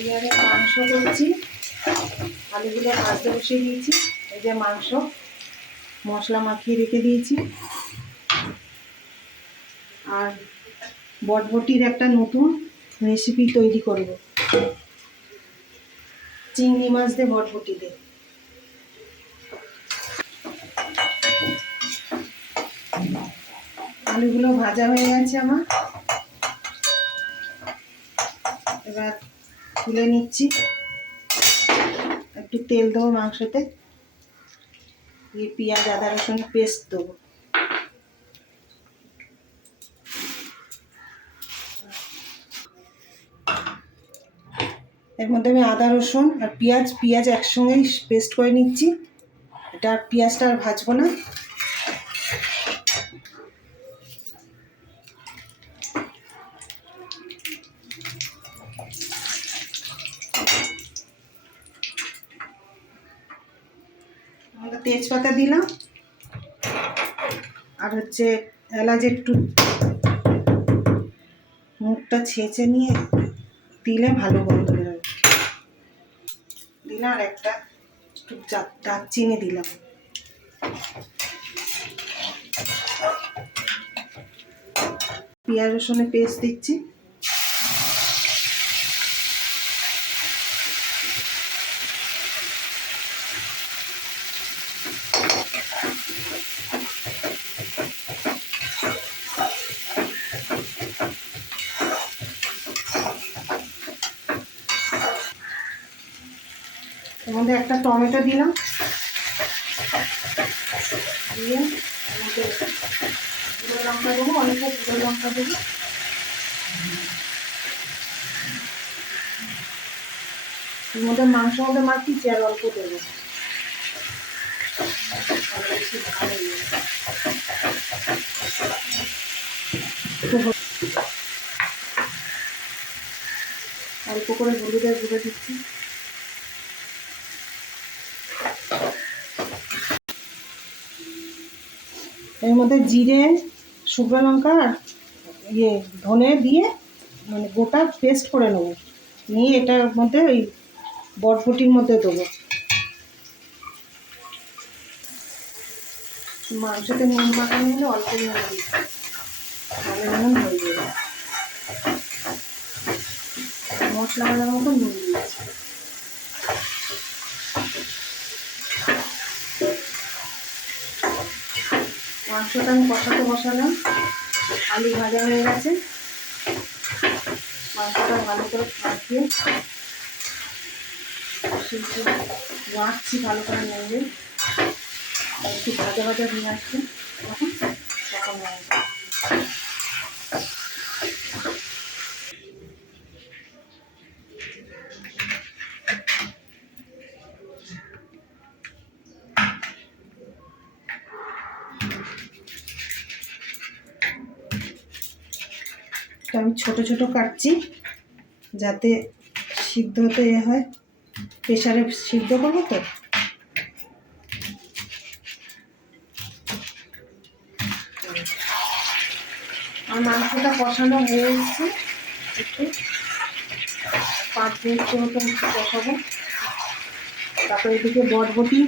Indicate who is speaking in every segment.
Speaker 1: এবারে মাংস করছি। আলুগুলো ভাজতে বসিয়ে দিয়েছি। এই যে মাংস, মশলা মাখিয়ে রেখে দিয়েছি। আর বটবটির একটা নতুন রেসিপি তৈরি করব। চিংড়ি মাছ দিয়ে বটবটি দিয়ে। আলুগুলো ভাজা হয়ে গেছে আমার। এবার তুলে নিচ্ছি। একটু তেল দেবো মাংসতে। দিয়ে পেঁয়াজ, আদা, রসুন পেস্ট দেবো। এর মধ্যে আমি আদা, রসুন আর পেঁয়াজ পেঁয়াজ একসঙ্গেই পেস্ট করে নিচ্ছি। এটা পেঁয়াজটা আর ভাজবো না আমরা তেজপাতা দিলাম আর হচ্ছে এলাচ একটু মুখটা ছেঁচে নিয়ে দিলে ভালো গন্ধ বেরোবে দিলাম আর একটা একটু দারচিনি দিলাম। পেঁয়াজ রসুনের পেস্ট দিচ্ছি। এর একটা টমেটো দিলাম। দিয়ে এর মধ্যে গুঁড়ো লঙ্কা দেবো অনেকটা গুঁড়ো লঙ্কা দেবো। এর মধ্যে মাংস মধ্যে মাখিয়েছি আর অল্প দেবো। অল্প করে হলুদের গুঁড়ো দিচ্ছি। এর মধ্যে জিরে, শুকনো লঙ্কা আর ইয়ে ধনে দিয়ে মানে গোটা পেস্ট করে নেব। নিয়ে এটার মধ্যে ওই বটবটির মধ্যে দেবো। মাংসতে নুন মাখানো হলে অল্প নুন নুন হয়ে যাবে। মশলা বাজার মতো নুন দিয়েছি মাংসটা আমি কষাতে বসালাম। আলু ভাজা হয়ে গেছে। মাংসটা ভালো করে মাখিয়ে মাখছি, ভালো করে নেবে একটু ভাজা ভাজা নিয়ে আসছে। তখন তখন আমি ছোট ছোট কাটছি যাতে সিদ্ধ হতে এ হয়। প্রেশারে সিদ্ধ করব তো? আর মাংসটা কষানো হয়ে একটু পাঁচ মিনিট মতন কষাবো। তারপরে এদিকে বটবটি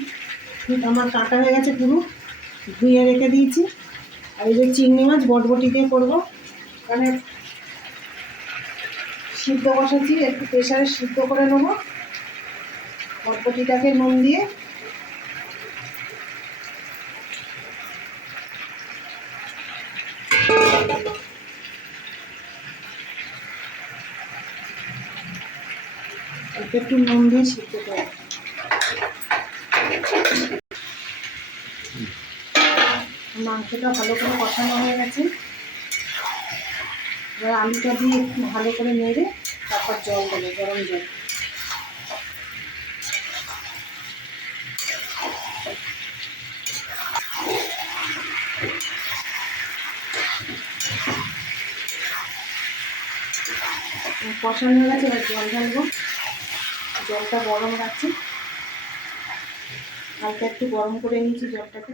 Speaker 1: ঠিক আমার কাটা হয়ে গেছে পুরো। ধুয়ে রেখে দিয়েছি। আর এই যে চিংড়ি মাছ বটবটি দিয়ে করব। মানে সিদ্ধ বসাচ্ছি, একটু প্রেশারে সিদ্ধ করে নেব। বটবটিটাকে নুন দিয়ে। একটু নুন দিয়ে সিদ্ধ করে মাংসটা ভালো করে কষানো হয়ে গেছে। এবার আলুটা দিয়ে একটু ভালো করে নেড়ে তারপর জল দেবো, গরম জল। কষানো হয়ে গেছে, এবার জল ঢালবো। জলটা গরম রাখছি হালকা একটু গরম করে নিয়েছি জলটাকে।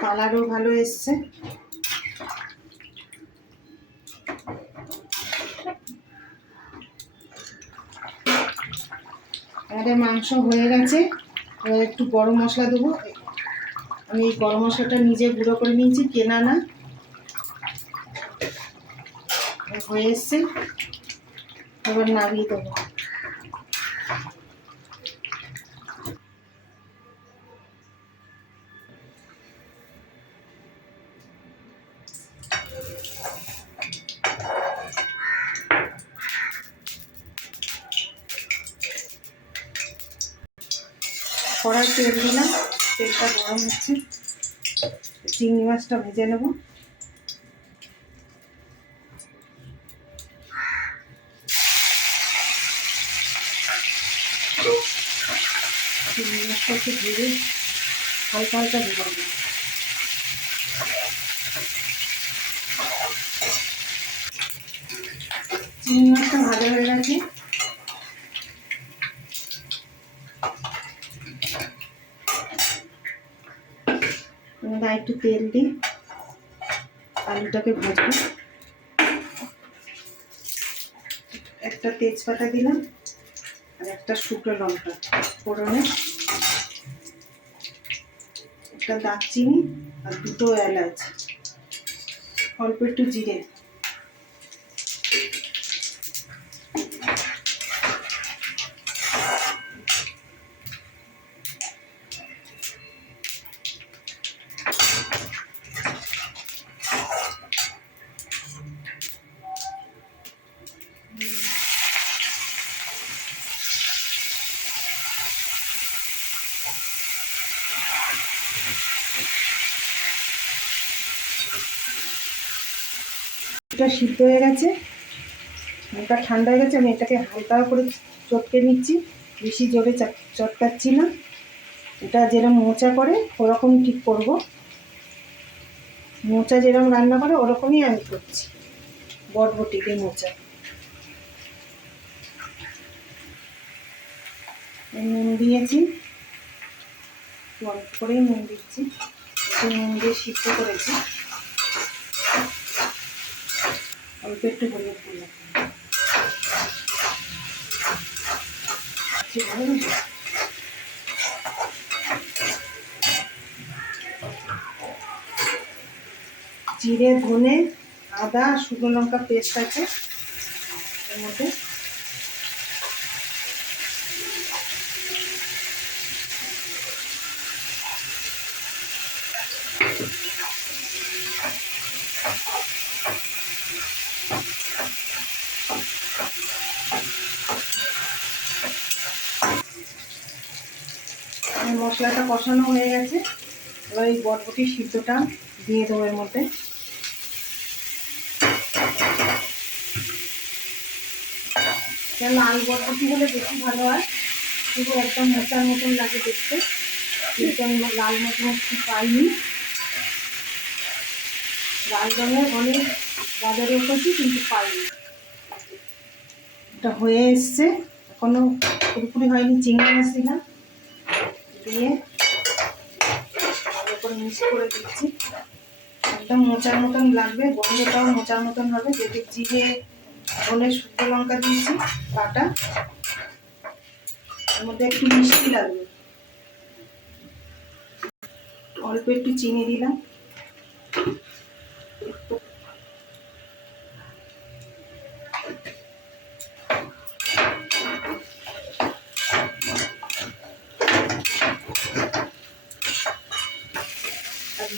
Speaker 1: কালারও ভালো এসছে। আমাদের মাংস হয়ে গেছে। এবার একটু গরম মশলা দেবো। আমি এই গরম মশলাটা নিজে গুঁড়ো করে নিয়েছি, কেনা না। হয়ে এসছে। এবার নামিয়ে দেবো। কড়াই তেল দিলাম। তেলটা গরম হচ্ছে। চিংড়ি মাছটা ভেজে নেব। চিংড়ি মাছটা একটু ভেজে হালকা হালকা ভেজাবো চিংড়ি মাছটা ভাজা হয়ে গেছে। আমি গায়ে একটু তেল দিই আলুটাকে ভাজবো। একটা তেজপাতা দিলাম, আর একটা শুকনো লঙ্কা ফোড়নে। একটা দারচিনি আর দুটো এলাচ। অল্প একটু জিরে। এটা সিদ্ধ হয়ে গেছে। হালকা ঠান্ডা হয়ে গেছে, আমি এটাকে হালকা করে চটকে নিচ্ছি। বেশি জোরে চাট- চটকাচ্ছি না। এটা যেরকম মোচা করে ওরকম ঠিক করব। মোচা যেরকম রান্না করে, ওরকমই আমি করছি। বটবটিতে মোচা। নুন দিয়েছি। অল্প করেই নুন দিচ্ছি। নুন দিয়ে সিদ্ধ করেছি। অল্প একটু হলুদ দিলাম ঠিক জিরে ধনে আদা শুকনো লঙ্কা পেস্ট আছে। এর মধ্যে মশলাটা কষানো হয়ে গেছে। এবার এই বটবটির সিদ্ধটা দিয়ে দেবো এর মধ্যে। লাল বটবটি হলে বেশি ভালো হয়। শুধু একদম মোচার মতন লাগে দেখতে। একদম লাল মতন পাইনি। লাল রঙের অনেক বাজারে এসেছি কিন্তু পাইনি। এটা হয়ে এসছে। এখনও পুরোপুরি হয়নি, চিংড়ি মাছ দিলাম। দিয়ে ভালো করে মিক্স করে দিচ্ছি। একদম মোচার মতন লাগবে, গন্ধটাও মোচার মতন হবে। যেটি জিরে, ধনে, শুকনো লঙ্কা দিয়েছি কাটা এর মধ্যে একটু মিষ্টি লাগবে। অল্প একটু চিনি দিলাম।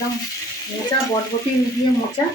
Speaker 1: একদম মোচা বটবটি দিয়ে মোচা।